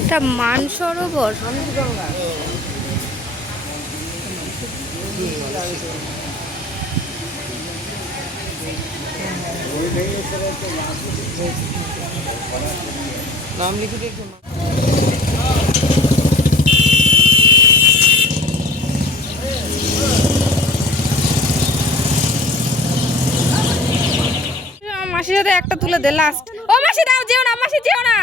এটা মানসরোবর নাম লিখে দেখো। মাসির সাথে একটা তুলে দে লাস্ট ও মাসি দাও যেও না মাসি যেও না।